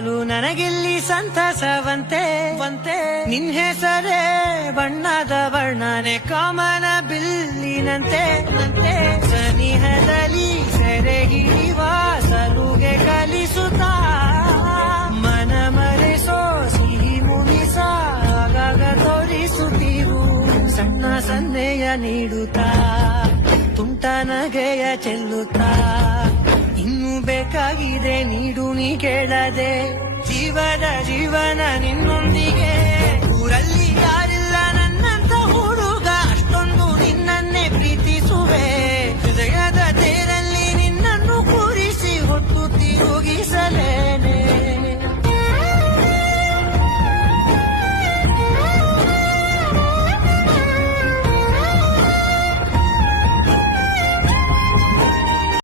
ಬದಲು ನನಗಿಲ್ಲಿ ಸಂತಸವಂತೆ ನಿನ್ ಹೆಸರೇ ಬಣ್ಣದ ವರ್ಣನೆ ಕಾಮನ ಬಿಲ್ಲಿನಂತೆ ಸನಿಹದಲ್ಲಿ ಸೆರೆ ಹಿಡಿವ ಸಲುಗೆ ಕಲಿಸುತ್ತಾ ಮನ ಮರೆಸೋ ಸಿಹಿ ಮುನಿಸ ಆಗಾಗ ತೋರಿಸುತ್ತಿರು ಸಣ್ಣ ಸನ್ನೆಯ ನೀಡುತ್ತಾ ತುಂಟ ನಗೆಯ ಚೆಲ್ಲುತ್ತಾ ಇನ್ನು ಬೇಕಾಗಿದೆ ನೀಡು ನೀ ಕೇಳದೆ ಜೀವನ ನಿನ್ನೊಂದಿಗೆ